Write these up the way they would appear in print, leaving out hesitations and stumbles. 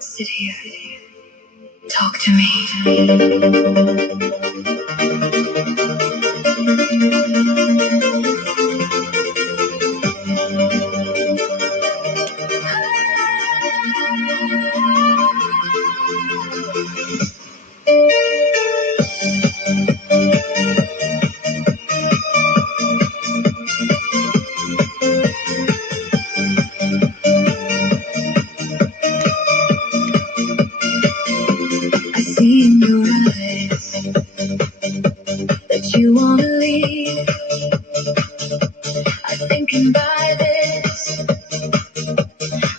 Sit here. Talk to me. I see in your eyes that you wanna leave. I'm thinking by this,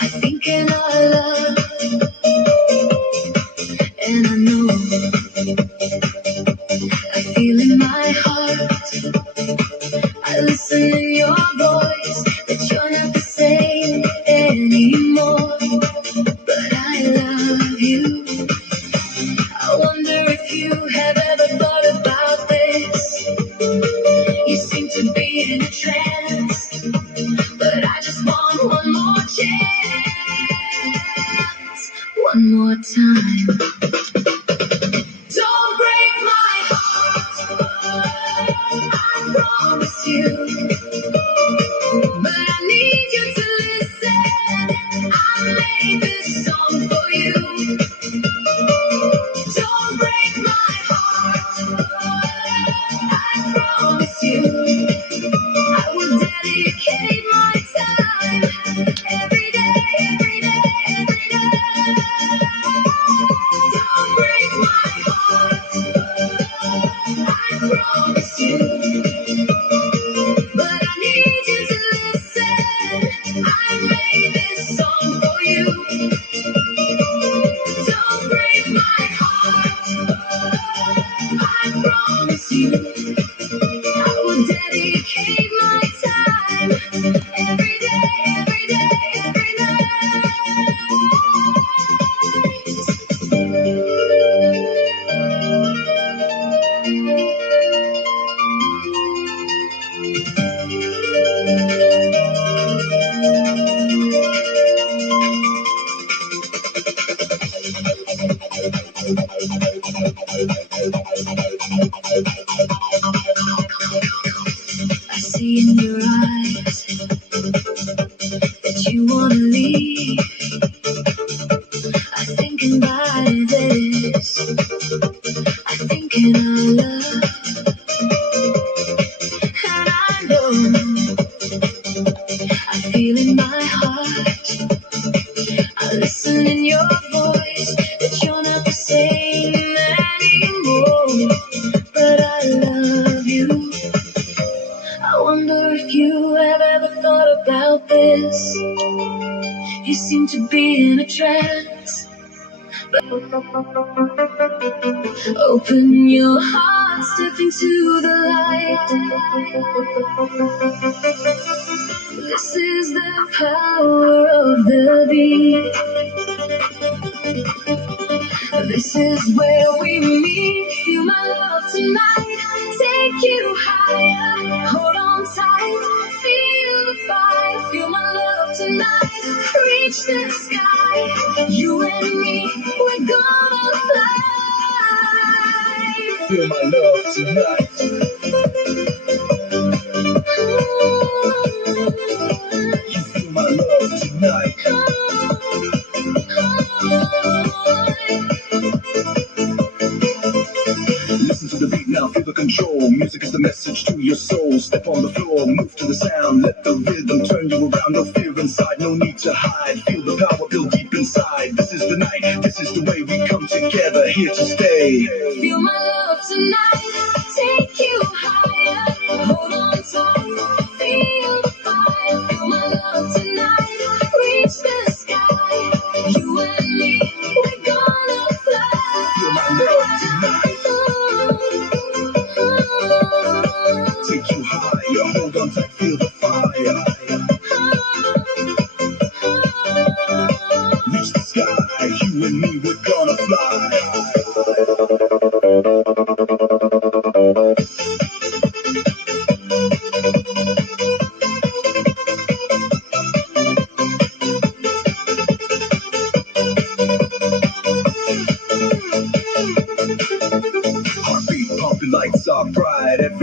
I'm thinking our love, and I know, I feel in my heart, I listen in your voice, that you're not the same anymore, but I love you. I wonder if you have ever thought about this. You seem to be in a trance, but I just want one more chance, one more time. Don't break my heart, I promise you. But I need you to listen. I made this song for you. Don't break my heart, I promise you. I will dedicate my time every day, every day, every day. Don't break my heart, I promise you. But I need you to listen. I made this song for you. Don't break my heart, I promise you. I will dedicate my time every day, every day, every I see in your eyes that you wanna leave. I'm thinking by this, I'm thinking our love, and I know, I feel in my heart, I listen in your voice, that you're not the same anymore, but I love you. I wonder if you have ever thought about this. You seem to be in a trance. Open your heart, step into the light. This is the power of the beat. This is where we meet. Feel my love tonight. Take you higher. Hold on tight. Feel the fire. Feel my love tonight. Reach the sky. You and me, we're gonna fly. Feel my love tonight. You feel my love tonight. Listen to the beat now, feel the control. Music is the message to your soul. Step on the floor, move to the sound. Let the rhythm turn you around. No fear inside, no need to hide. Feel the power build deep inside. This is the night, this is the way we come together, here to stay. Feel my love tonight, take you higher. Hold on tight, feel the fire. Feel my love tonight, reach the sky. You and me, we're gonna fly. Feel my love tonight. Take you higher, hold on tight, feel the fire. Reach the sky, you and me, we're gonna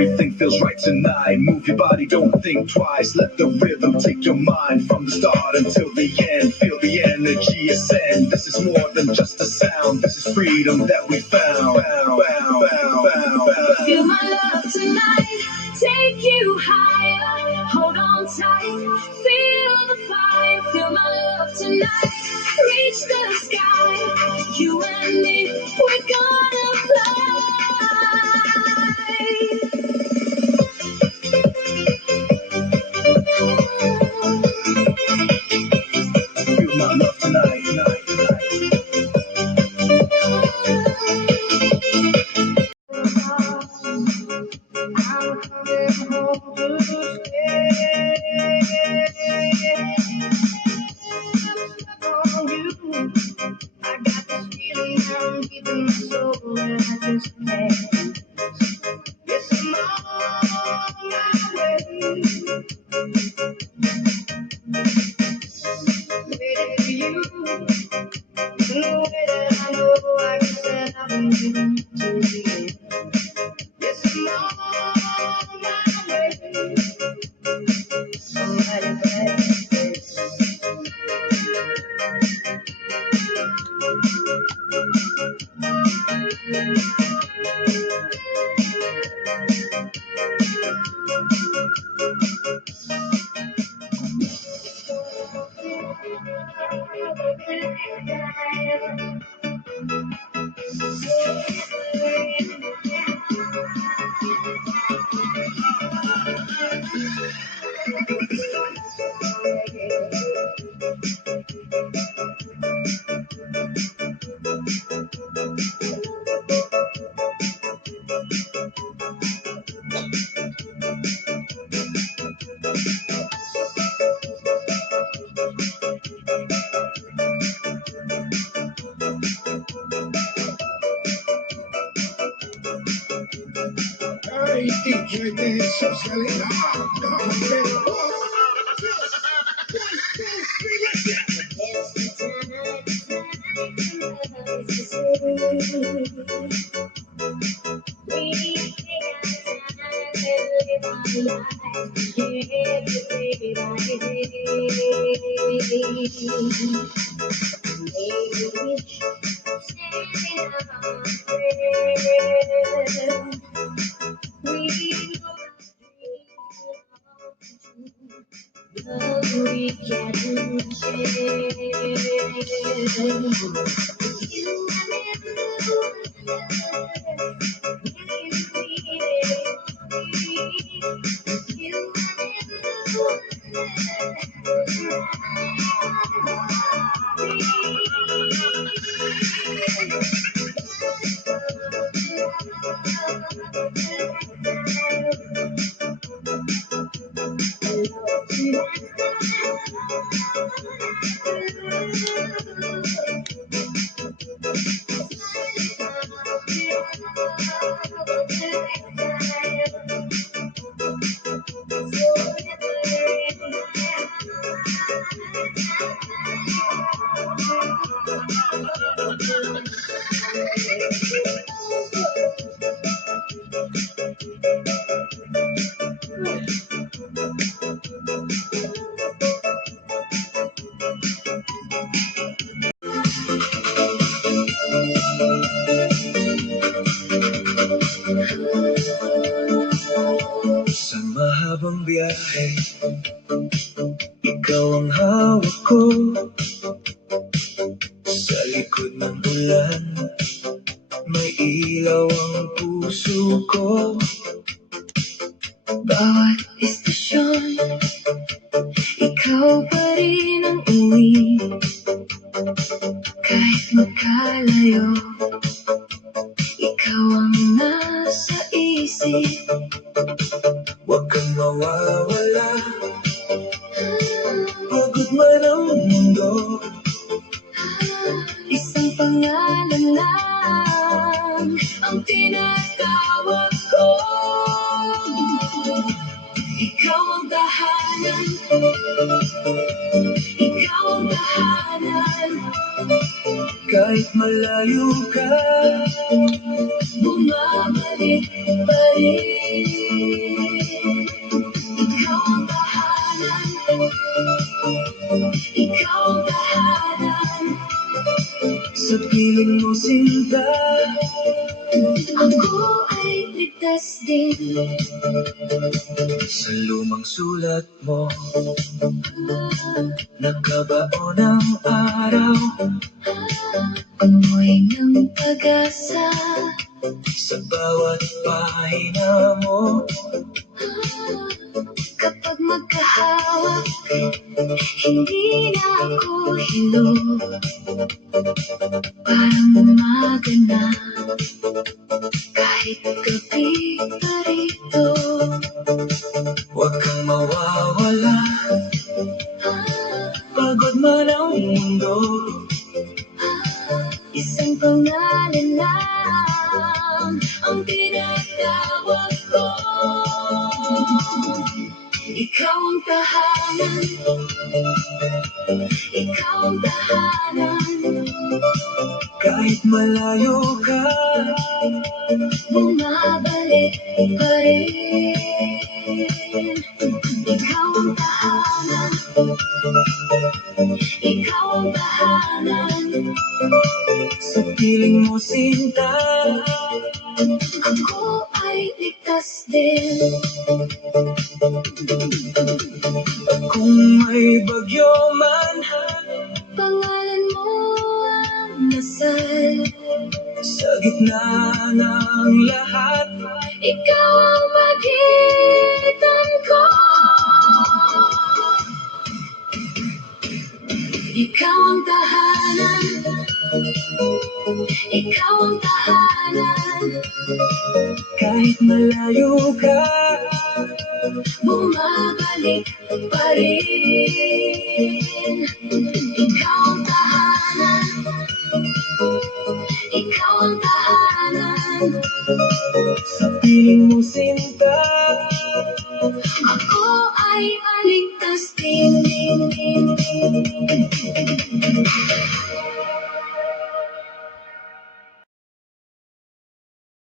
everything feels right tonight. Move your body, don't think twice. Let the rhythm take your mind from the start until the end. Feel the energy ascend. This is more than just a sound. This is freedom that we found. Feel my love tonight, take you higher. Hold on tight, feel the fire. Feel my love tonight, reach the sky. You and me, we're gonna Feel my love tonight, tonight, tonight. I'm coming home to stay. Stuck on you. I got this feeling down deep in my soul that I just can't. Yes, I'm on my way. Waiting for you. In the way that I know I can stand up and give you to the end. Yes, I'm on my way. Somebody better say. Hey, DJ, dance so silly. We can Sa mahabang biyahe, ikaw ang hawak ko. Sa likod ng ulan, may ilaw ang puso ko. bawat istasyon, ikaw pa rin ang uwi. Kahit magkalayo, ikaw ang nasa isip. Huwag kang mawawala, pagod man ang mundo. Isang pangalan lang ang tinatawag ko. Ikaw ang tahanan, ikaw ang tahanan. Kahit malayo ka, Bumabalik pa rin. Sa piling mo sinta, ako ay ligtas din. sa lumang sulat mo, nakabaon ang araw. Amoy ng pag-asa. Sa bawat pahina mo, Kapag magkahawak, hindi na ako hilo. Parang umaga na, kahit gabi pa rito. huwag kang mawawala. Ah, Pagod man ang mundo, Isang pangalan lang ang tinatawag ko. Ikaw ang tahanan, ikaw ang tahanan. kahit malayo ka. Bumabalik pa rin. Ikaw ang tahanan, ikaw ang tahanan. Sa piling mo sinta, Ako ay ligtas din. kung may bagyo man, Pangalan mo ang nasal. sa gitna ng lahat. Ikaw ang pagitan ko. Ikaw ang tahanan, ikaw ang tahanan. Kahit malayo ka, Bumabalik pa rin. Ikaw ang tahanan, ikaw ang tahanan. sa piling mo sinta, Ako ay aling